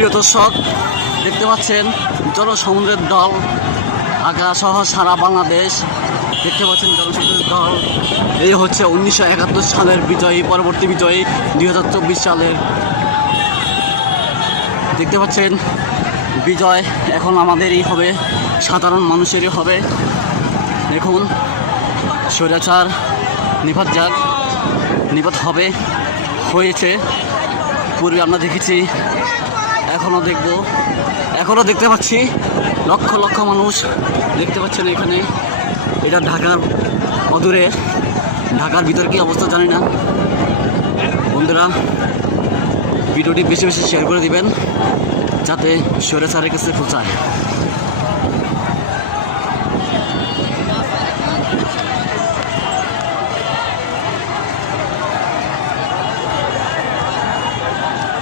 প্রিয় দর্শক, দেখতে পাচ্ছেন জনসমুদ্রের দল আগ্রা সহ সারা বাংলাদেশ। দেখতে পাচ্ছেন জনসমুদ্রের দল। এই হচ্ছে 1971 সালের বিজয়ী, পরবর্তী বিজয়ী 2024 সালের। দেখতে পাচ্ছেন বিজয় এখন আমাদেরই হবে, সাধারণ মানুষেরই হবে। দেখুন স্বৈরাচার নিপাত হবে, হয়েছে। পূর্বে আমরা দেখেছি, এখনও দেখতে পাচ্ছি লক্ষ লক্ষ মানুষ। দেখতে পাচ্ছেন এখানে, এটা ঢাকার অদূরে, ঢাকার ভিতর কি অবস্থা জানি না। বন্ধুরা, ভিডিওটি বেশি বেশি শেয়ার করে দিবেন যাতে স্বৈরাচারের কাছে পৌঁছায়।